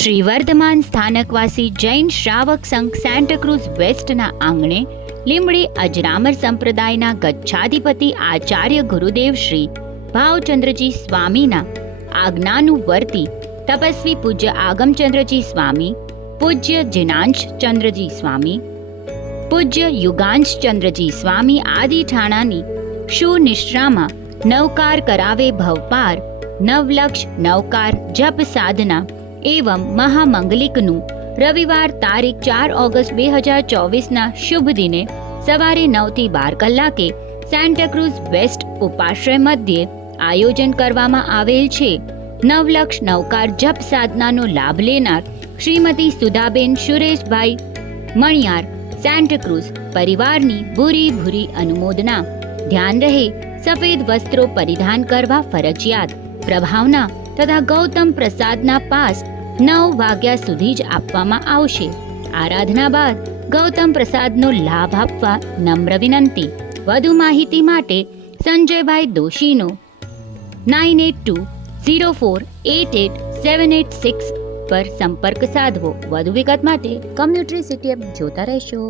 શ્રી વર્ધમાન સ્થાનકવાસી જૈન શ્રાવક સંઘ સેન્ટાક્રુઝ વેસ્ટના આંગણે લીમડી અજરામર સંપ્રદાયના ગચ્છાધિપતિ આચાર્ય ગુરુદેવ શ્રી ભાવચંદ્રજી સ્વામીના આજ્ઞાનું વર્તી તપસ્વી પૂજ્ય આગમચંદ્રજી સ્વામી, પૂજ્ય જિનાંશ ચંદ્રજી સ્વામી, પૂજ્ય યુગાંશ ચંદ્રજી સ્વામી આદિ ઠાણાની સુનિશ્રામાં નવકાર કરાવે ભવપાર, નવલક્ષ નવકાર જપ સાધના એવં મહામંગલિકનું રવિવાર તારીખ 4 ઓગસ્ટ 2024ના શુભ દિને સવારે 9 થી 12 કલાકે સેન્ટાક્રુઝ વેસ્ટ ઉપાશ્રય મધ્યે આયોજન કરવામાં આવેલ છે. નવલક્ષ નવકાર જપ સાધનાનો લાભ લેનાર શ્રીમતી સુધાબેન સુરેશભાઈ મણિયાર સેન્ટાક્રુઝ પરિવારની ભૂરી ભૂરી અનુમોદના. ધ્યાન રહે, સફેદ વસ્ત્રો પરિધાન કરવા ફરજિયાત. પ્રભાવના તથા ગૌતમ પ્રસાદના પાસ 9 વાગ્યા સુધી જ આપવામાં આવશે. આરાધના બાદ ગૌતમ પ્રસાદનો લાભ આપવા નમ્ર વિનંતી. વધુ માહિતી માટે સંજયભાઈ દોશીનો 9820488786 પર સંપર્ક સાધવો. વધુ વિગત માટે કોમ્યુનિટી સિટી એપ જોતા રહેશો.